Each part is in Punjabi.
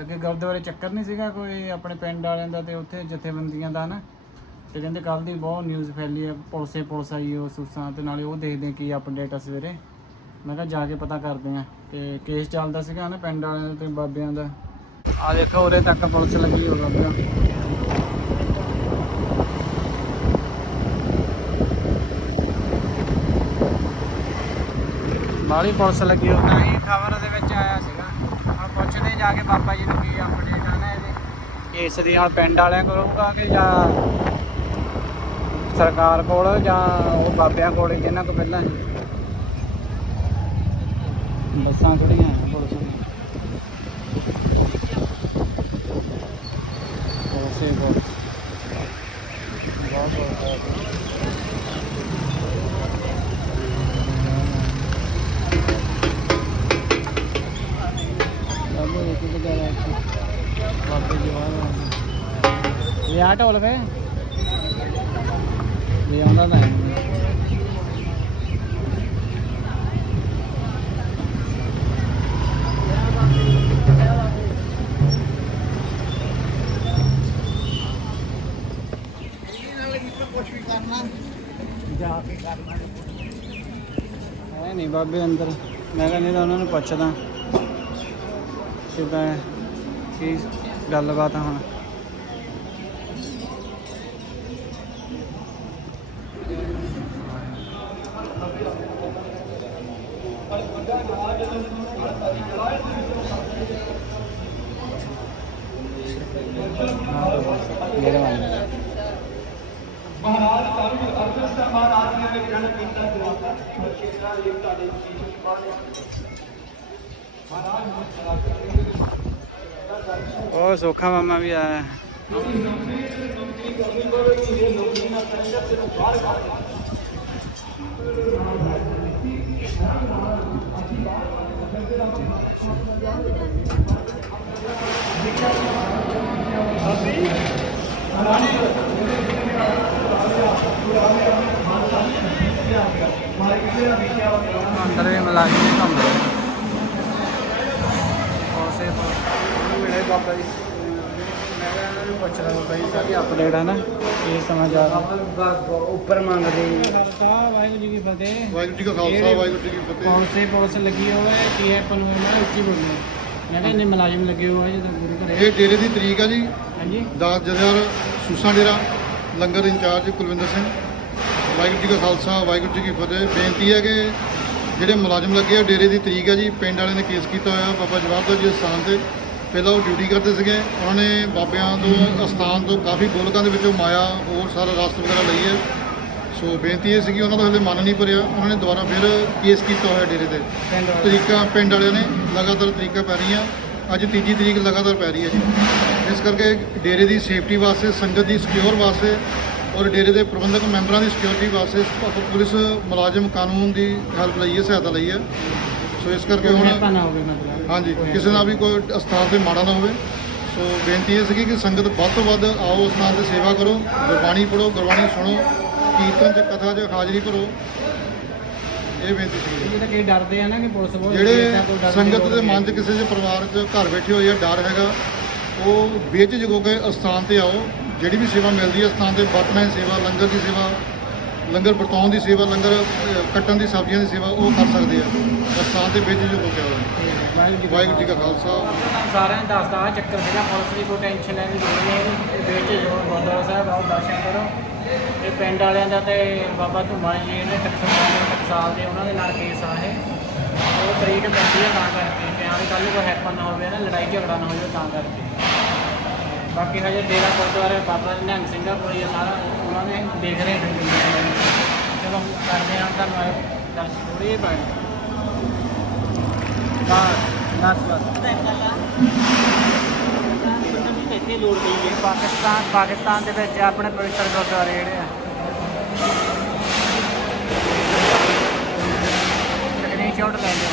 ਅੱਗੇ ਗੁਰਦੁਆਰੇ ਚੱਕਰ ਨਹੀਂ ਸੀਗਾ ਕੋਈ ਆਪਣੇ ਪਿੰਡ ਵਾਲਿਆਂ ਦਾ ਤੇ ਉੱਥੇ ਜਥੇਬੰਦੀਆਂ ਦਾ ਨਾ ਤੇ ਕਹਿੰਦੇ ਕੱਲ ਦੀ ਬਹੁਤ ਨਿਊਜ਼ ਫੈਲੀ ਹੈ ਪੁਲਿਸੇ ਪੁਲਿਸ ਆਈ ਉਹ ਸੁਸਾਂ ਤੇ ਨਾਲੇ ਉਹ ਦੇਖਦੇ ਆ ਕੀ ਅਪਡੇਟ ਆ ਸਵੇਰੇ। ਮੈਂ ਕਿਹਾ ਜਾ ਕੇ ਪਤਾ ਕਰਦੇ ਆ ਤੇ ਕੇਸ ਚੱਲਦਾ ਸੀਗਾ ਨਾ ਪਿੰਡ ਵਾਲਿਆਂ ਦਾ ਤੇ ਬਾਬਿਆਂ ਦਾ। ਆ ਦੇਖੋ ਉਰੇ ਤੱਕ ਪੁਲਿਸ ਲੱਗੀ ਹੋ ਬਾਬਿਆਂ ਬਾਹਲੀ ਪੁਲਿਸ ਲੱਗੀ ਹੋ ਤਾਂ ਹੀ ਖਬਰ ਦੇ ਵਿੱਚ ਆਇਆ ਸੀ ਜਾ ਕੇ ਬਾਬਾ ਜੀ ਨੂੰ ਕੀ ਅਪਡੇਟ ਆ ਨਾ ਇਹਦੇ? ਕੇਸ ਦੀ ਆ ਪਿੰਡ ਵਾਲਿਆਂ ਕੋਲ ਹੋਊਗਾ ਕਿ ਜਾਂ ਸਰਕਾਰ ਕੋਲ ਜਾਂ ਉਹ ਬਾਬਿਆਂ ਕੋਲ ਜਿਹਨਾਂ ਕੋਲ ਪਹਿਲਾਂ? ਸੀ ਬੱਸਾਂ ਖੜੀਆਂ ਆ ਪੁਲਿਸ ਦੀਆਂ ਪੁਲਿਸੇ ਕੋਲ। ਬਾਬੇ ਦੇ ਕਿਤੇ ਜਾ ਰਿਹਾ ਬਾਬੇ ਜੀ ਇਹ ਆਉਂਦਾ ਤਾਂ ਨਹੀਂ ਬਾਬੇ ਅੰਦਰ। ਮੈਂ ਕਹਿੰਦਾ ਨਹੀਂ ਉਹਨਾਂ ਨੂੰ ਪੁੱਛਦਾ। ਕਿਦਾਂ ਕੀ ਗੱਲਬਾਤ ਹੁਣ ਮੇਰੇ ਵਾਲੇ ਮਹਾਰਾਜ ਕਾਰੂ ਅਰਜਨ ਮਹਾਰਾਜ ਨੇ ਵੀ ਜਨ ਕੀਤਾ ਜਵਾਬ ਖੇਤਰਾ ਏਕਤਾ ਦੇ ਚੀਜ਼ ਪਾਣੇ ਉਹ ਸੋਖਾ ਮਾਮਾ ਵੀ ਆਇਆ ਅੰਦਰ ਵੀ ਮਲਾਜ਼ਮ ਹੀ ਘੁੰਮਦੇ ਉਸੇ ਮਿਲੇ ਬਾਬਾ ਜੀ। ਮੈਂ ਕਿਹਾ ਇਹਨਾਂ ਨੂੰ ਪੁੱਛ ਲਾਂ ਬਾਬਾ ਜੀ ਸਾਡੀ ਅਪਡੇਟ ਹੈ ਨਾ। ਇਹ ਸਮਾਚਾਰ ਉੱਪਰ ਮੰਗਦੇ ਖਾਲਸਾ ਵਾਹਿਗੁਰੂ ਜੀ ਕੀ ਫਤਿਹ। ਵਾਹਿਗੁਰੂ ਜੀ ਕਾ ਖਾਲਸਾ ਵਾਹਿਗੁਰੂ ਜੀ ਕੀ ਫਤਿਹ। ਕੌਣ ਸੇ ਪੁਲਿਸ ਲੱਗੀ ਹੋਵੇ ਕੀ ਹੈ ਪਨਵੇ ਮੈਂ ਉੱਚੀ ਬੋਲਣਾ ਮੈਂ ਕਿਹਾ ਇੰਨੇ ਮੁਲਾਜ਼ਮ ਲੱਗੇ ਹੋਏ ਆ ਜਦੋਂ ਗੁਰੂ ਘਰੇ ਇਹ ਡੇਰੇ ਦੀ ਤਰੀਕ ਆ ਜੀ। ਹਾਂਜੀ। 10 ਜਥੇਦਾਰ ਸੂਸਾ ਡੇਰਾ ਲੰਗਰ ਇੰਚਾਰਜ ਕੁਲਵਿੰਦਰ ਸਿੰਘ। ਵਾਹਿਗੁਰੂ ਜੀ ਕਾ ਖਾਲਸਾ ਵਾਹਿਗੁਰੂ ਜੀ ਕੀ ਫਤਿਹ। ਬੇਨਤੀ ਹੈ ਕਿ ਜਿਹੜੇ ਮੁਲਾਜ਼ਮ ਲੱਗੇ ਆ ਡੇਰੇ ਦੀ ਤਰੀਕ ਆ ਜੀ। ਪਿੰਡ ਵਾਲਿਆਂ ਨੇ ਕੇਸ ਕੀਤਾ ਹੋਇਆ ਬਾਬਾ ਜਵਾਹਰ ਦਾ ਜੀ ਸਥਾਨ ਤੇ। ਪਹਿਲਾਂ ਉਹ ਡਿਊਟੀ ਕਰਦੇ ਸੀਗੇ ਉਹਨਾਂ ਨੇ ਬਾਬਿਆਂ ਤੋਂ ਅਸਥਾਨ ਤੋਂ ਕਾਫੀ ਗੋਲਕਾਂ ਦੇ ਵਿੱਚੋਂ ਮਾਇਆ ਹੋਰ ਸਾਰਾ ਰਸਤ ਵਗੈਰਾ ਲਈ ਹੈ। ਸੋ ਬੇਨਤੀ ਇਹ ਸੀਗੀ ਉਹਨਾਂ ਦਾ ਹਲੇ ਮਨ ਨਹੀਂ ਭਰਿਆ। ਉਹਨਾਂ ਨੇ ਦੁਬਾਰਾ ਫਿਰ ਕੇਸ ਕੀਤਾ ਹੋਇਆ ਡੇਰੇ ਤੇ। ਤਰੀਕਾ ਪਿੰਡ ਵਾਲਿਆਂ ਨੇ ਲਗਾਤਾਰ ਤਰੀਕਾ ਪੈ ਰਹੀਆਂ। ਅੱਜ ਤੀਜੀ ਤਰੀਕ ਲਗਾਤਾਰ ਪੈ ਰਹੀ ਹੈ ਜੀ। ਇਸ ਕਰਕੇ ਡੇਰੇ ਦੀ ਸੇਫਟੀ ਵਾਸਤੇ ਸੰਗਤ ਦੀ ਸਿਕਿਉਰ ਵਾਸਤੇ ਔਰ ਡੇਰੇ ਦੇ ਪ੍ਰਬੰਧਕ ਮੈਂਬਰਾਂ ਦੀ ਸਿਕਿਉਰਿਟੀ ਵਾਸਤੇ ਪੁਲਿਸ ਮੁਲਾਜ਼ਮ ਕਾਨੂੰਨ ਦੀ ਹੈਲਪ ਲਈ ਹੈ ਸਹਾਇਤਾ ਲਈ ਹੈ। ਸੋ ਇਸ ਕਰਕੇ ਹੁਣ ਹੈਪਾ ਨਾ ਹੋਵੇ ਮਤਲਬ ਹਾਂਜੀ ਕਿਸੇ ਨਾਲ ਵੀ ਕੋਈ ਅਸਥਾਨ ਤੇ ਮਾੜਾ ਨਾ ਹੋਵੇ। ਸੋ ਬੇਨਤੀ ਇਹ ਸੀਗੀ ਕਿ ਸੰਗਤ ਵੱਧ ਤੋਂ ਵੱਧ ਆਓ ਅਸਥਾਨ ਤੇ ਸੇਵਾ ਕਰੋ ਗੁਰਬਾਣੀ ਪੜੋ ਗੁਰਬਾਣੀ ਸੁਣੋ ਕੀਰਤਨ ਚ ਕਥਾ ਚ ਹਾਜ਼ਰੀ ਭਰੋ। ਇਹ ਬੇਨਤੀ ਸੀ ਜਿਹੜੇ ਕਿ ਡਰਦੇ ਆ ਨਾ ਕਿ ਪੁਲਿਸ ਬਹੁਤ ਜਿਹੜੇ ਸੰਗਤ ਦੇ ਮਨ 'ਚ ਕਿਸੇ ਦੇ ਪਰਿਵਾਰ 'ਚ ਘਰ ਬੈਠੇ ਹੋਏ ਆ ਡਰ ਹੈਗਾ ਉਹ ਬੇਝਿਜਕ ਹੋ ਕੇ ਅਸਥਾਨ ਤੇ ਆਓ। ਜਿਹੜੀ ਵੀ ਸੇਵਾ ਮਿਲਦੀ ਹੈ ਅਸਥਾਨ ਤੇ ਵਰਤਣਾ ਦੀ ਸੇਵਾ ਲੰਗਰ ਦੀ ਸੇਵਾ ਲੰਗਰ ਵਰਤਾਉਣ ਦੀ ਸੇਵਾ ਲੰਗਰ ਅਹ, ਕੱਟਣ ਦੀ ਸਬਜ਼ੀਆਂ ਦੀ ਸੇਵਾ ਉਹ ਕਰ ਸਕਦੇ ਆ। ਅਸਥਾਨ ਤੇ ਬੇਝਿਜਕ ਹੋ ਕੇ ਵਾਹਿਗੁਰੂ ਜੀ ਕਾ ਖਾਲਸਾ। ਸਾਰਿਆਂ ਨੂੰ ਦੱਸਦਾ, ਆਹ ਚੱਕਰ ਸੀਗਾ, ਪੁਲਿਸ ਦੀ ਕੋਈ ਟੈਨਸ਼ਨ ਲੈਣ ਦੀ ਲੋੜ ਨਹੀਂ ਵੇਚ ਜੋ ਗੁਰਦੁਆਰਾ ਸਾਹਿਬ, ਆਓ ਦਰਸ਼ਨ ਕਰੋ। ਇਹ ਪਿੰਡ ਵਾਲਿਆਂ ਦਾ ਤੇ ਬਾਬਾ ਧੁਮਾ ਜੀ ਨੇ ਟਕਸਾਲ ਦੇ ਟਕਸਾਲ ਦੇ, ਉਹਨਾਂ ਦੇ ਨਾਲ ਕੇਸ ਆ ਇਹ। ਉਹ ਤਰੀਕ ਪੈਂਦੀ ਹੈ ਤਾਂ ਕਰਕੇ, ਕਿ ਵੀ ਕੱਲ੍ਹ ਨੂੰ ਕੋਈ ਹੈਪਨ ਨਾ ਹੋਵੇ ਨਾ, ਲੜਾਈ ਝਗੜਾ ਨਾ ਹੋਵੇ ਤਾਂ ਕਰਕੇ। ਬਾਕੀ ਹਜੇ ਡੇਰਾ ਗੁਰਦੁਆਰੇ ਬਾਬਾ ਨਿਹੰਗ ਸਿੰਘਾਂ ਕੋਲ ਹੀ ਸਾਰਾ ਉਹਨਾਂ ਨੇ ਦੇਖ ਰਹੇ ਨੇ। ਚਲੋ, ਕਰਦੇ ਹਾਂ ਤੁਹਾਨੂੰ ਦਰਸ਼ਨ ਥੋੜੀ ਪਾਏ ਬਸ ਬਸ ਇੱਥੇ ਲੋੜ ਪਈ ਹੈ ਪਾਕਿਸਤਾਨ ਪਾਕਿਸਤਾਨ ਦੇ ਵਿੱਚ ਆਪਣੇ ਪਵਿੱਤਰ ਗੁਰਦੁਆਰੇ ਜਿਹੜੇ ਆ। ਸਕਰੀਨਸ਼ਾਟ ਲੈ ਲਿਓ।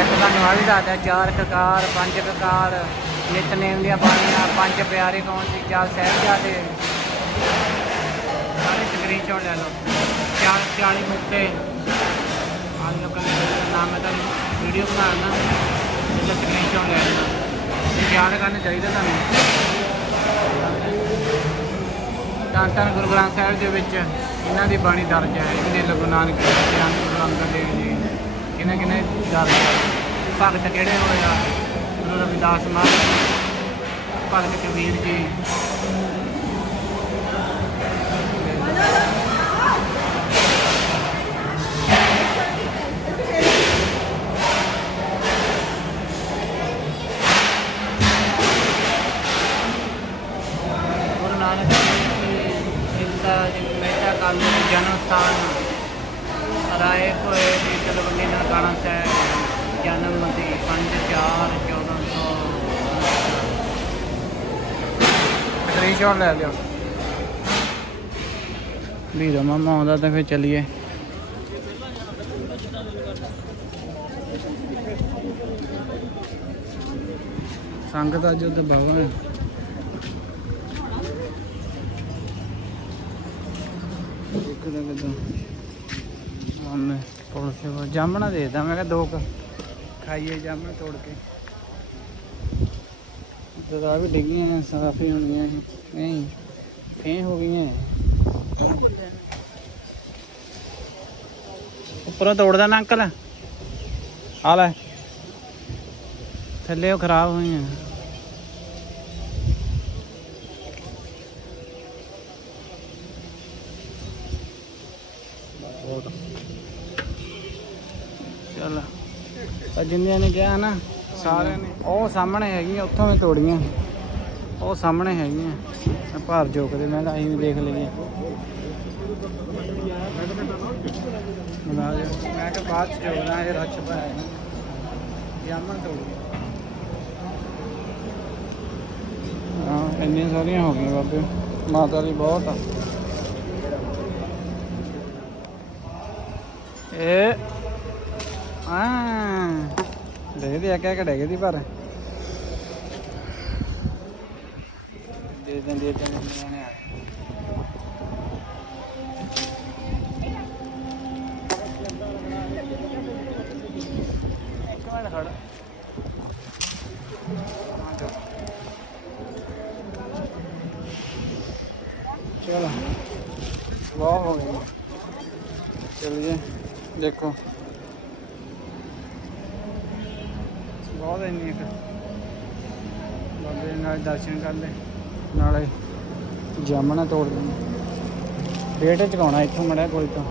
ਇੱਕ ਤੁਹਾਨੂੰ ਆ ਵੀ ਦੱਸਦਾ, ਚਾਰ ਕਕਾਰ, ਪੰਜ ਕਕਾਰ, ਨਿਤਨੇਮ ਦੀਆਂ ਬਾਣੀਆਂ, ਪੰਜ ਪਿਆਰੇ ਕੌਣ ਸੀ? ਚਾਰ ਸਾਹਿਬਜ਼ਾਦੇ। ਸਾਰੇ ਸਕਰੀਨਸ਼ਾਟ ਲੈ ਲਓ। ਚਾਰ 40 ਮੁਕਤੇ। ਆਹ ਲੋਕਾਂ ਦਾ ਨਾਮ ਮੈਂ ਤੁਹਾਨੂੰ ਵੀਡੀਓ ਬਣਾ ਲੈਣਾ ਇਹਦਾ ਸਕਰੀਨਸ਼ਾਟ ਲੈ ਲੈਣਾ ਯਾਦ ਕਰਨਾ ਚਾਹੀਦਾ ਤੁਹਾਨੂੰ। ਧੰਨ ਧੰਨ ਗੁਰੂ ਗ੍ਰੰਥ ਸਾਹਿਬ ਦੇ ਵਿੱਚ ਇਹਨਾਂ ਦੀ ਬਾਣੀ ਦਰਜ ਹੈ। ਇਹਨੇ ਲਗੂ ਨਾਨਕ ਦੇਵ ਜੀ ਅੰਗ ਗੁਰੂ ਅੰਗਦ ਦੇਵ ਜੀ ਕਿਹਨੇ ਕਿਹਨੇ ਦਰਜ ਹੈ। ਭਗਤ ਕਿਹੜੇ ਹੋਏ ਆ? ਗੁਰੂ ਰਵਿਦਾਸ ਮਹਾਰਾਜ ਭਗਤ ਕਬੀਰ ਜੀ ਸਕਰੀਨਸ਼ਾਟ ਲੈ ਲਿਓ ਵੀਰੋ ਮਾਮਾ ਆਉਂਦਾ ਤਾਂ ਫਿਰ ਚੱਲੀਏ। ਸੰਗਤ ਅੱਜ ਉਹਦਾ ਬਾਬਾ ਹੈ ਕਿਦਾਂ। ਕਿਦਾਂ ਉਹਨੇ ਪੁਲਿਸ ਵਾ ਜਾਮਣਾ ਦੇਦਾ, ਮੈਂ ਕਿਹਾ ਦੋ ਕੁ। ਖਾਈਏ ਜਾਮਣ ਤੋੜ ਕੇ। ਜਗਾ ਵੀ ਡਿੱਗੀਆਂ ਸਾਫ਼ ਹੀ ਹੋਣੀਆਂ ਨਹੀਂ ਫੇਂ ਹੋ ਗਈਆਂ ਉੱਪਰੋਂ ਤੋੜਦਾ ਨਾ ਅੰਕਲ। ਆ ਲੈ। ਥੱਲੇ ਉਹ ਖਰਾਬ ਹੋਈਆਂ। ਚੱਲ। ਤਾਂ ਜਿੰਨਿਆਂ ਨੇ ਕਿਹਾ ਨਾ ਸਾਰਿਆਂ ਨੇ। ਉਹ ਸਾਹਮਣੇ ਹੈਗੀਆਂ, ਉੱਥੋਂ ਵੀ ਤੋੜੀਆਂ। ਉਹ ਸਾਹਮਣੇ ਹੈਗੀਆਂ। ਮੈਂ ਭਾਰ ਜੋਕਦੇ, ਮੈਂ ਤਾਂ ਅਸੀਂ ਵੀ ਦੇਖ ਲਈਏ। ਮੈਂ ਕਿਹਾ ਬਾਅਦ ਚ ਜੋਗਣਾ ਇਹ ਰੱਛ ਪਾਇਆ ਨਾ। ਤੋੜੀ ਹਾਂ, ਇੰਨੀਆਂ ਸਾਰੀਆਂ ਹੋ ਗਈਆਂ ਬਾਬੇ। ਮਾਤਾ ਦੀ ਬਹੁਤ ਆ। ਇਹ ਆ ਦੇਖਦੇ ਆ ਕਿਆ ਕੜੇਗੇ ਦੀ ਪਰ ਦੇ ਦਿੰਦੇ ਦੇ ਦਿੰਦੇ ਨੇ ਆ ਇੱਕ ਮਿੰਟ ਖੜ ਚਲੋ, ਬਹੁਤ ਹੋ ਗਿਆ। ਚਲਿਏ, ਦੇਖੋ ਬਹੁਤ ਇੰਨੀ ਇੱਕ ਬਾਬੇ ਦੇ ਨਾਲ ਦਰਸ਼ਨ ਕਰ ਲੈ ਨਾਲੇ ਜਾਮਣਾ ਤੋੜ ਲੈਂਦੇ ਡੇਟ ਚਕਾਉਣਾ ਇੱਥੋਂ ਮੜਿਆ ਕੋਈ ਤੋਂ।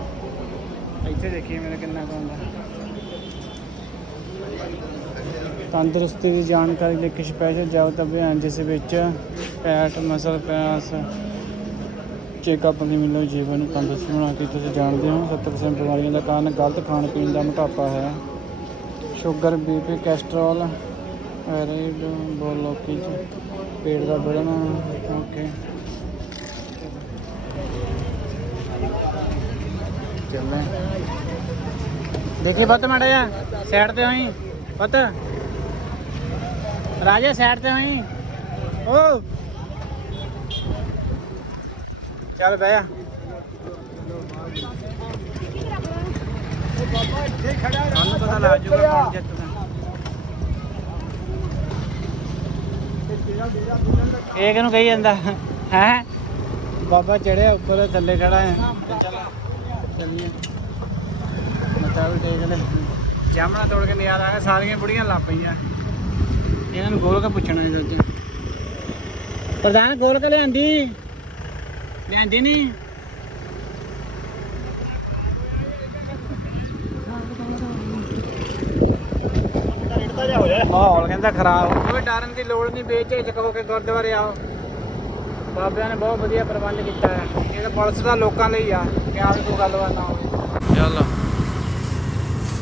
ਇੱਥੇ ਦੇਖੀਏ ਮੇਰਾ ਕਿੰਨਾ ਕੁ ਹੁੰਦਾ ਤੰਦਰੁਸਤੀ ਦੀ ਜਾਣਕਾਰੀ ਲਈ ਇੱਕ ਸਪੈਸ਼ਲ ਜਾਗਰੂਕਤਾ ਅਭਿਆਨ ਜਿਸ ਵਿੱਚ ਪੈਟ ਮਸਲ ਪਿਆਸ ਚੈੱਕਅਪ ਦੀ ਮਿਲੋ ਜੀਵਨ ਨੂੰ ਤੰਦਰੁਸਤ ਬਣਾ ਕੇ। ਤੁਸੀਂ ਜਾਣਦੇ ਹੋ 70% ਬਿਮਾਰੀਆਂ ਦਾ ਕਾਰਨ ਗਲਤ ਖਾਣ ਪੀਣ ਦਾ ਮੋਟਾਪਾ ਹੈ। Sugar BP cholesterol thyroid blockage ਪੇਟ ਦਾ ਵਧਣਾ ਓਕੇ। ਚੱਲੇ। ਦੇਖੀ ਬੱਤ ਮੜਾ ਜਾ ਸਾਈਡ ਤੇ ਹੋਈ। ਬੱਤ ਰਾਜਾ ਸਾਈਡ ਤੇ ਹੋਈ। ਓ। ਚੱਲ ਬਹਿ ਜਾ। ਸਾਨੂੰ ਪਤਾ ਲੱਗ ਜੂਗਾ ਕੌਣ ਜਿੱਤਦਾ ਇਹ ਕਿਹਨੂੰ ਕਹੀ ਜਾਂਦਾ? ਹੈ? ਬਾਬਾ ਚੜਿਆ ਉੱਪਰ ਥੱਲੇ ਖੜਾ ਹੈ ਚੱਲੀਏ। ਵੀ ਲੈ। ਜਾਮਣਾ ਤੋੜ ਕੇ ਨਿਆਰ ਆ ਗਿਆ ਸਾਰੀਆਂ ਬੁੜੀਆਂ ਲੱਗ ਪਈਆਂ। ਇਹਨਾਂ ਨੂੰ ਗੋਲ ਕੇ ਪੁੱਛਣਾ ਨਹੀਂ ਦੁੱਧ ਪ੍ਰਧਾਨ ਗੋਲ ਕੇ ਲਿਆਂਦੀ? ਲਿਆਂਦੀ ਨਹੀਂ ਮਾਹੌਲ ਕਹਿੰਦਾ ਖਰਾਬ। ਕੋਈ ਡਰਨ ਦੀ ਲੋੜ ਨਹੀਂ ਵੇਚੇ ਚਕੋ ਕੇ ਗੁਰਦੁਆਰੇ ਆਓ। ਬਾਬਿਆਂ ਨੇ ਬਹੁਤ ਵਧੀਆ ਪ੍ਰਬੰਧ ਕੀਤਾ ਹੈ। ਇਹ ਤਾਂ ਪੁਲਿਸ ਦਾ ਲੋਕਾਂ ਲਈ ਆ ਕਿਆ ਵੀ ਕੋਈ ਗੱਲਬਾਤ ਨਾ ਹੋਵੇ। ਚੱਲ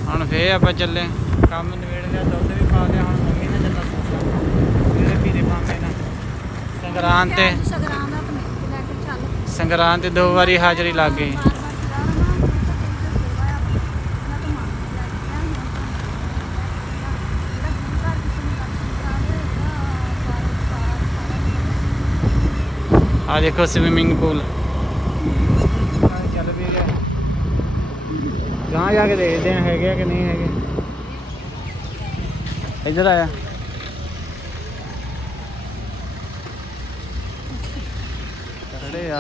ਹੁਣ ਫੇਰ ਆਪਾਂ ਚੱਲੇ। ਕੰਮ ਨਿਬੇੜ ਲਿਆ ਦੁੱਧ ਵੀ ਪਾ ਲਿਆ ਹੁਣ ਮੰਮੀ ਨੇ ਚੱਲਾ ਮੇਰੇ ਵੀਰੇ ਮਾਮੇ ਨਾਲ ਸੰਗਰਾਂਦ ਤੇ ਸਗਰਾਂ ਦਾ ਆਪਣੇ ਲੈ ਕੇ ਚੱਲ। ਸੰਗਰਾਂਦ ਤੇ ਦੋ ਵਾਰੀ ਹਾਜ਼ਰੀ ਲੱਗ ਗਈ ਬਾਰ ਬਾਰ ਚਲਾਉਣਾ ਮੈਂ ਤੇ ਸੇਵਾ ਆ ਮੈਂ ਤਾਂ ਮੰਨ ਲੈ ਕੇ ਜਿਹੜਾ ਗੁਰੂ ਘਰ ਕਿਸੇ ਨੂੰ ਦਰਸ਼ਨ ਕਰਾਵੇ ਉਹਦਾ ਆ ਦੇਖੋ ਸਵਿਮਿੰਗ ਪੂਲ ਚੱਲ ਵੀ ਗਿਆ ਗਾਂ ਗਾਂ ਜਾ ਕੇ ਦੇਖਦੇ ਆ ਹੈਗੇ ਆ ਕਿ ਨਹੀਂ ਹੈਗੇ ਇੱਧਰ ਆਇਆ ਖੜੇ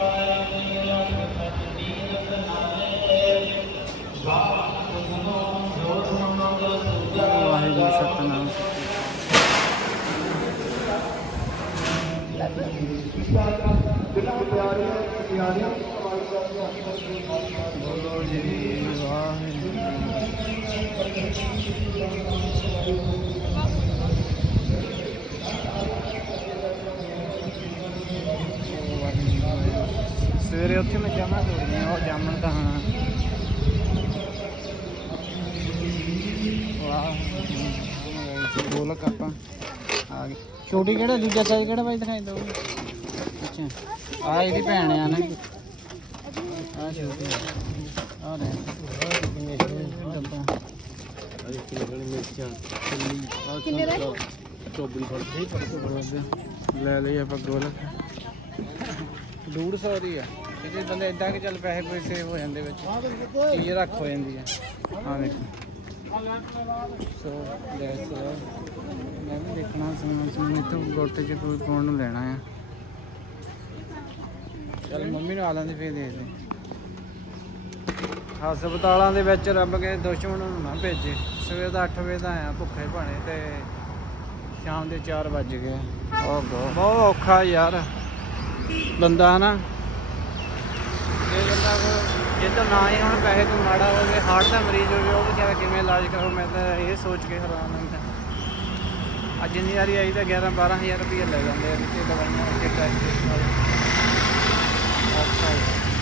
ਆ ਜੇ ਵੀ ਮਾਮੇ ਚਲੋ ਦੇਖਦੇ ਹਾਂ ਉੱਚੇ ਵਾਹਿਗੁਰੂ ਸਤਨਾਮ ਬੋਲੋ ਜੀ ਵਾਹਿਗੁਰੂ ਸਵੇਰੇ ਉੱਥੇ ਮੈਂ ਜਾਵਾਂ ਤੋੜਨੀ ਉਹ ਜਾਮਣ ਤਾਂ ਹਾਂ। ਵਾਹ ਬੋਲ ਆਪਾਂ ਆ ਗਏ ਛੋਟੀ ਕਿਹੜਾ ਦੂਜਾ ਸਾਈਜ਼ ਕਿਹੜਾ ਬਾਈ ਦਿਖਾਈ ਦੋ ਅੱਛਾ ਆ ਇਹਦੀ ਭੈਣ ਆ ਨਾ। ਆ ਛੋਟੀ ਆ। ਲੈ। ਕਿੰਨੇ ਦਾ? ਲੈ ਲਈ ਆਪਾਂ ਗੋਲਕ। 150 ਦੀ ਆ। ਇਹਦੇ ਬੰਦੇ ਇਦਾਂ ਕਿ ਚੱਲ ਪੈਸੇ ਕੋਈ ਸੇਵ ਹੋ ਜਾਂਦੇ ਵਿੱਚ ਚੀਜ਼ ਰੱਖ ਹੋ ਜਾਂਦੀ ਆ ਹਾਂ ਦੇਖੋ। ਸੋ ਲੈਸ ਮੈਂ ਵੀ ਦੇਖਣਾ ਸਮਾਨ ਸਮਾਨ ਇੱਥੋਂ ਗੋਟੇ 'ਚ ਕੋਈ ਪਾਉਣ ਨੂੰ ਲੈਣਾ ਆ। ਚੱਲ ਮੰਮੀ ਨੂੰ ਆ ਲੈਂਦੇ ਫੇਰ ਦੇਖਦੇ ਹਸਪਤਾਲਾਂ ਦੇ ਵਿੱਚ ਰੱਬ ਕੇ ਦੁਸ਼ਮਣ ਨੂੰ ਨਾ ਭੇਜੇ। ਸਵੇਰ ਦਾ 8 ਵਜੇ ਦਾ ਆਇਆ ਭੁੱਖੇ ਭਾਣੇ ਤੇ ਸ਼ਾਮ ਦੇ 4 ਵੱਜ ਗਏ। ਉਹ ਬਹੁਤ ਬਹੁਤ ਔਖਾ ਯਾਰ। ਬੰਦਾ ਹਨਾ ਜੇ ਬੰਦਾ ਕੋ ਜੇ ਤਾਂ ਨਾ ਹੀ ਹੁਣ ਪੈਸੇ ਕੋਈ ਮਾੜਾ ਹੋਵੇ ਹਾਰਟ ਦਾ ਮਰੀਜ਼ ਹੋਵੇ ਉਹ ਵਿਚਾਰਾ ਕਿਵੇਂ ਇਲਾਜ ਕਰੂ ਮੈਂ ਤਾਂ ਇਹ ਸੋਚ ਕੇ ਹੈਰਾਨ ਹਾਂ ਅੱਜ ਜਿੰਨੀ ਵਾਰੀ ਆਈ ਤਾਂ 11 12000 ਰੁਪਏ ਲੈ ਜਾਂਦੇ ਆ ਵਿੱਚੇ ਦਵਾਈਆਂ ਉੱਤੇ ਟੈਸਟ ਨਾਲ।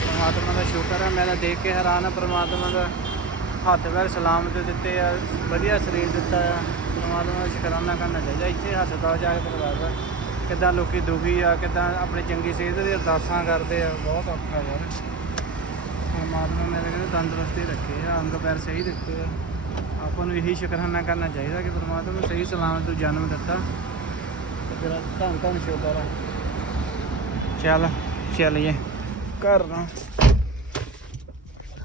ਪਰਮਾਤਮਾ ਦਾ ਸ਼ੁਕਰ ਹੈ, ਮੈਂ ਤਾਂ ਦੇਖ ਕੇ ਹੈਰਾਨ ਹਾਂ, ਪਰਮਾਤਮਾ ਦਾ ਹੱਥ ਪੈਰ ਸਲਾਮਤ ਦਿੱਤੇ ਆ, ਵਧੀਆ ਸਰੀਰ ਦਿੱਤਾ ਆ। ਪਰਮਾਤਮਾ ਦਾ ਸ਼ੁਕਰਾਨਾ ਕਰਨਾ ਚਾਹੀਦਾ, ਇੱਥੇ ਹਸਪਤਾਲ ਜਾ ਕੇ ਪਤਾ ਕਿੱਦਾਂ ਲੋਕੀ ਦੁਖੀ ਆ, ਕਿੱਦਾਂ ਆਪਣੀ ਚੰਗੀ ਸਿਹਤ ਦੀ ਅਰਦਾਸਾਂ ਕਰਦੇ ਆ, ਬਹੁਤ ਔਖਾ ਯਾਰ। ਪਰਮਾਤਮਾ ਨੇ ਕੋਲ ਤੰਦਰੁਸਤੀ ਰੱਖੇ ਆ ਅੰਗ ਪੈਰ ਸਹੀ ਦਿੱਤੇ ਆ। ਆਪਾਂ ਨੂੰ ਇਹੀ ਸ਼ੁਕਰਾਨਾ ਕਰਨਾ ਚਾਹੀਦਾ ਕਿ ਪਰਮਾਤਮਾ ਨੂੰ ਸਹੀ ਸਲਾਮਤ ਨੂੰ ਜਨਮ ਦਿੱਤਾ। ਤੇਰਾ ਧੰਨ ਧੰਨ ਸ਼ੁਕਰ ਆ ਚੱਲ, ਚੱਲੀਏ ਘਰ ਨੂੰ।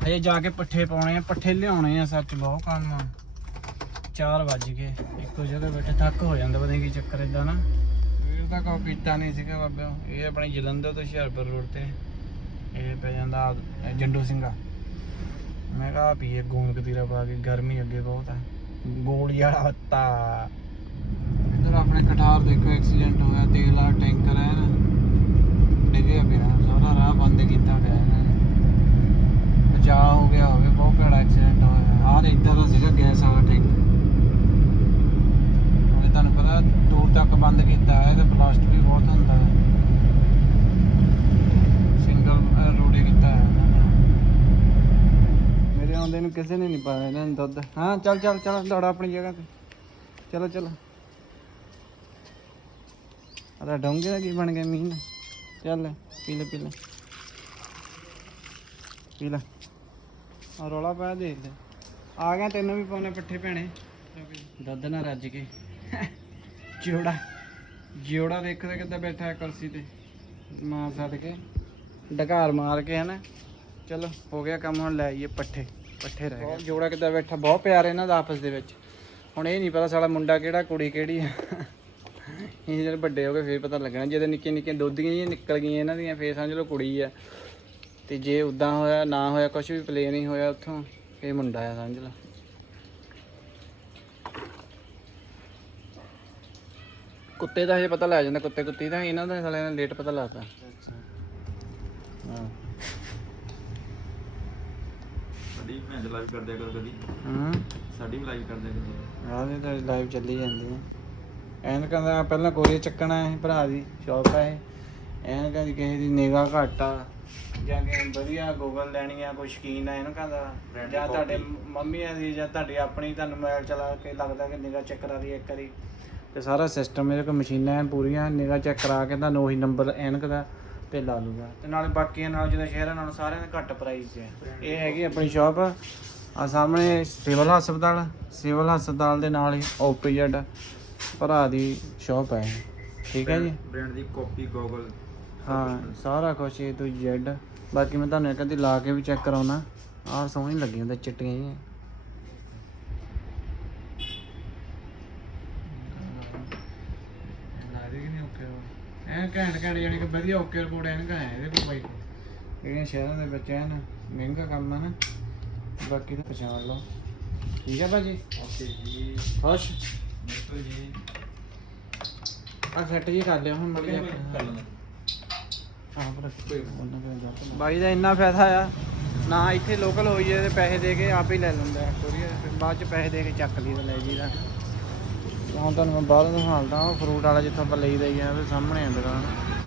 ਹਜੇ ਜਾ ਕੇ ਪੱਠੇ ਪਾਉਣੇ ਆ, ਪੱਠੇ ਲਿਆਉਣੇ ਆ ਸੱਚ, ਬਹੁਤ ਕੰਮ ਆ। 4 ਵੱਜ ਗਏ, ਇੱਕੋ ਜਗ੍ਹਾ ਬੈਠੇ ਥੱਕ ਹੋ ਜਾਂਦਾ, ਪਤਾ ਨੀ ਕੀ ਚੱਕਰ ਇਦਾਂ ਨਾ। ਤਾਂ ਕੋਈ ਪੀਤਾ ਨਹੀਂ ਸੀਗਾ ਬਾਬੇ ਇਹ ਆਪਣੇ ਜਲੰਧਰ ਤੋਂ ਹੁਸ਼ਿਆਰਪੁਰ ਰੋਡ ਤੇ ਇਹ ਪੈ ਜਾਂਦਾ ਜੰਡੂ ਸਿੰਘਾ। ਮੈਂ ਕਿਹਾ ਪੀਏ, ਗੂੰਦ ਕਤੀਰਾ ਪਾ ਕੇ ਗਰਮੀ ਅੱਗੇ ਬਹੁਤ ਆ। ਗੋਲੀ ਵਾਲਾ ਹੱਤਾ ਇੱਧਰ ਆਪਣੇ ਕਟਾਰ ਦੇਖੋ ਐਕਸੀਡੈਂਟ ਹੋਇਆ ਤੇਲ ਵਾਲਾ ਟੈਂਕਰ ਹੈ ਨਾ ਡਿੱਗਿਆ ਪਿਆ, ਸਾਰਾ ਰਾਹ ਬੰਦ ਕੀਤਾ ਪਿਆ ਬਚਾਅ ਹੋ ਗਿਆ ਹੋਵੇ ਬਹੁਤ ਭੈੜਾ ਐਕਸੀਡੈਂਟ ਹੋਇਆ। ਆਹ ਇੱਧਰ ਦਾ ਸੀਗਾ, ਗੈਸ ਵਾਲਾ ਟੈਂਕਰ ਤੁਹਾਨੂੰ ਪਤਾ, ਦੂਰ ਤੱਕ ਬੰਦ ਕੀਤਾ ਹੈ ਤੇ ਬਲਾਸਟ ਵੀ ਬਹੁਤ ਹੁੰਦਾ ਹੈ। ਸਿੰਗਲ ਰੋੜੇ ਕੀਤਾ ਹੈ ਮੇਰੇ ਆਉਂਦੇ ਨੂੰ ਕਿਸੇ ਨੇ ਨਹੀਂ ਪਾਇਆ ਇਹਨਾਂ ਨੂੰ ਦੁੱਧ। ਹਾਂ, ਚੱਲ ਚੱਲ ਚੱਲ, ਦੌੜਾ ਆਪਣੀ ਜਗ੍ਹਾ ਤੇ। ਚਲੋ ਚਲੋ। ਅਰੇ ਡੋਂਗੇ ਦਾ ਕੀ ਬਣ ਗਿਆ ਮੀਨ ਚੱਲ, ਪੀ ਲੈ ਪੀ ਲੈ। ਪੀ ਲੈ। ਆ ਰੋਲਾ ਪਾਇਆ ਦੇਖ ਲੈ। ਆ ਗਿਆ, ਤੈਨੂੰ ਵੀ ਪਾਉਣੇ ਪੱਠੇ ਭੈਣੇ। ਦੁੱਧ ਨਾ ਰੱਜ ਕੇ। ਜੋੜਾ। ਜੋੜਾ ਦੇਖੋ ਕਿੱਦਾਂ ਬੈਠਾ ਹੈ ਕੁਰਸੀ ਤੇ। ਮਾਂ ਸੱਦ ਕੇ। ਡਕਾਰ ਮਾਰ ਕੇ ਹਨਾ। ਚਲੋ, ਹੋ ਗਿਆ ਕੰਮ, ਹੁਣ ਲੈ ਆਈਏ ਪੱਠੇ। ਪੱਠੇ ਰਹਿ ਗਏ। ਜੋੜਾ ਕਿੱਦਾਂ ਬੈਠਾ। ਬਹੁਤ ਪਿਆਰ ਇਹਨਾਂ ਦਾ ਆਪਸ ਦੇ ਵਿੱਚ। ਹੁਣ ਇਹ ਨਹੀਂ ਪਤਾ ਸਾਲਾ ਮੁੰਡਾ ਕਿਹੜਾ, ਕੁੜੀ ਕਿਹੜੀ ਆ। ਇਹ ਜਦੋਂ ਵੱਡੇ ਹੋ ਗਏ, ਫੇਰ ਪਤਾ ਲੱਗਣਾ। ਜਦੋਂ ਨਿੱਕੇ ਨਿੱਕੇ ਦੋਧੀਆਂ ਜਿਹੀਆਂ ਨਿਕਲ ਗਈਆਂ ਇਹਨਾਂ ਦੀਆਂ, ਫੇਰ ਸਮਝ ਲਓ ਕੁੜੀ ਆ। ਤੇ ਜੇ ਉਦਾਂ ਹੋਇਆ, ਨਾ ਹੋਇਆ ਕੁਝ ਵੀ ਪਲੇ ਨਹੀਂ ਹੋਇਆ ਉੱਥੋਂ, ਇਹ ਮੁੰਡਾ ਆ, ਸਮਝ ਲਓ। ਕੁੱਤੇ ਦਾ ਹਜੇ ਪਤਾ ਲੱਗ ਜਾਂਦਾ ਕੁੱਤੇ ਕੁੱਤੀ ਦਾ ਇਹਨਾਂ ਦਾ ਸਾਲਿਆਂ ਦਾ ਲੇਟ ਪਤਾ ਲੱਗਦਾ। ਹਾਂ। ਸਾਡੀ ਭੈਣ ਲਾਈਵ ਕਰ ਦਿਆ ਕਰੋ ਕਦੀ ਹੂੰ। ਸਾਡੀ ਵੀ ਲਾਈਵ ਕਰ ਦਿਆ ਕਰੋ ਆਹ ਤਾਂ ਲਾਈਵ ਚੱਲੀ ਜਾਂਦੀ ਹੈ ਐਨਕਾਂ ਦਾ ਪਹਿਲਾਂ ਕੋਰੀਆ ਚੱਕਣਾ ਹੈ ਭਰਾ ਦੀ ਸ਼ੌਪ ਹੈ ਇਹ। ਐਨਕਾਂ ਦੀ ਕਿਸੇ ਦੀ ਨਿਗਾਹ ਘੱਟ ਆ। ਜਾਂ ਕਿ ਵਧੀਆ ਗੂਗਲ ਲੈਣੀ ਆ ਕੋਈ ਸ਼ਕੀਨ ਆ ਐਨਕਾਂ ਦਾ Brand ਜਾਂ। ਤੁਹਾਡੇ ਮੰਮੀਆਂ ਦੀ ਜਾਂ ਤੁਹਾਡੀ ਆਪਣੀ ਤੁਹਾਨੂੰ ਮੋਬਾਈਲ ਚਲਾ ਕੇ ਲੱਗਦਾ ਕਿ ਨਿਗਾਹ ਚੈੱਕ ਕਰਾ ਰਹੀ ਹੈ ਇੱਕ ਵਾਰੀ। ਤੇ ਸਾਰਾ ਸਿਸਟਮ ਮੇਰੇ ਕੋਲ ਮਸ਼ੀਨਾਂ ਐਨ ਪੂਰੀਆਂ ਨਿਗਾਹ ਚੈੱਕ ਕਰਾ ਕੇ ਤੁਹਾਨੂੰ ਉਹੀ ਨੰਬਰ ਐਨਕ ਦਾ ਤੇ ਲਾ ਲੂਗਾ। ਤੇ ਨਾਲੇ ਬਾਕੀਆਂ ਨਾਲ ਜਿਹਦਾ ਸ਼ਹਿਰਾਂ ਨਾਲ ਸਾਰਿਆਂ ਦਾ ਘੱਟ ਪ੍ਰਾਈਸ ਹੈ ਇਹ ਹੈਗੀ ਆਪਣੀ ਸ਼ਾਪ ਆ ਸਾਹਮਣੇ ਸਿਵਲ ਹਸਪਤਾਲ ਸਿਵਲ ਹਸਪਤਾਲ ਦੇ ਨਾਲ ਹੀ ਓਪੀਜੈਡ ਭਰਾ ਦੀ ਸ਼ਾਪ ਹੈ ਇਹ। ਠੀਕ ਹੈ ਜੀ? ਬ੍ਰਾਂਡ ਦੀ ਕਾਪੀ ਗੋਗਲ ਹਾਂ ਸਾਰਾ ਕੁਝ A ਤੋਂ Z ਬਾਕੀ ਮੈਂ ਤੁਹਾਨੂੰ ਇੱਕ ਅੱਧੀ ਲਾ ਕੇ ਵੀ ਚੈੱਕ ਕਰਾਉਣਾ। ਆਹ ਸੋਹਣੀ ਲੱਗੀ ਹੁੰਦਾ ਚਿੱਟੀਆਂ ਜਿਹੀਆਂ ਐਨ ਘੈਂਟ ਘੈਂਟ ਜਾਨੀ ਕਿ ਵਧੀਆ ਓਕੇ ਰਿਪੋਰਟ ਐਨ ਕਾ ਹੈ ਇਹਦੇ ਕੋਲ ਬਾਈ। ਜਿਹੜੀਆਂ ਸ਼ਹਿਰਾਂ ਦੇ ਵਿੱਚ ਐਨ ਮਹਿੰਗਾ ਕੰਮ ਹੈ ਨਾ ਬਾਕੀ ਤਾਂ ਪਛਾਣ ਲਓ। ਠੀਕ ਹੈ ਭਾਜੀ? ਓਕੇ ਜੀ। ਖੁਸ਼? ਬਿਲਕੁਲ ਜੀ। ਆ ਸੈੱਟ ਜੀ ਕਰ ਲਿਆ ਹੁਣ ਲੈਂਦੇ ਆਹ ਪਰ ਬਾਈ ਦਾ ਇੰਨਾ ਫਾਇਦਾ ਆ ਨਾ ਇੱਥੇ ਲੋਕਲ ਹੋਈ ਜੇ ਤੇ ਪੈਸੇ ਦੇ ਕੇ ਆਪ ਹੀ ਲੈ ਲੈਂਦਾ। ਕੋਰੀਅਰ ਫਿਰ ਬਾਅਦ ਚ ਪੈਸੇ ਦੇ ਕੇ ਚੱਕ ਲਈ ਤੇ ਲੈ ਜੀਦਾ ਹੁਣ ਤੁਹਾਨੂੰ ਮੈਂ ਬਾਹਰੋਂ ਦਿਖਾਉਂਦਾ, ਉਹ ਫਰੂਟ ਵਾਲਾ ਜਿੱਥੋਂ ਆਪਾਂ ਲਈਦਾ ਹੀ ਆ, ਉਹਦੇ ਸਾਹਮਣੇ ਆ ਦੁਕਾਨ।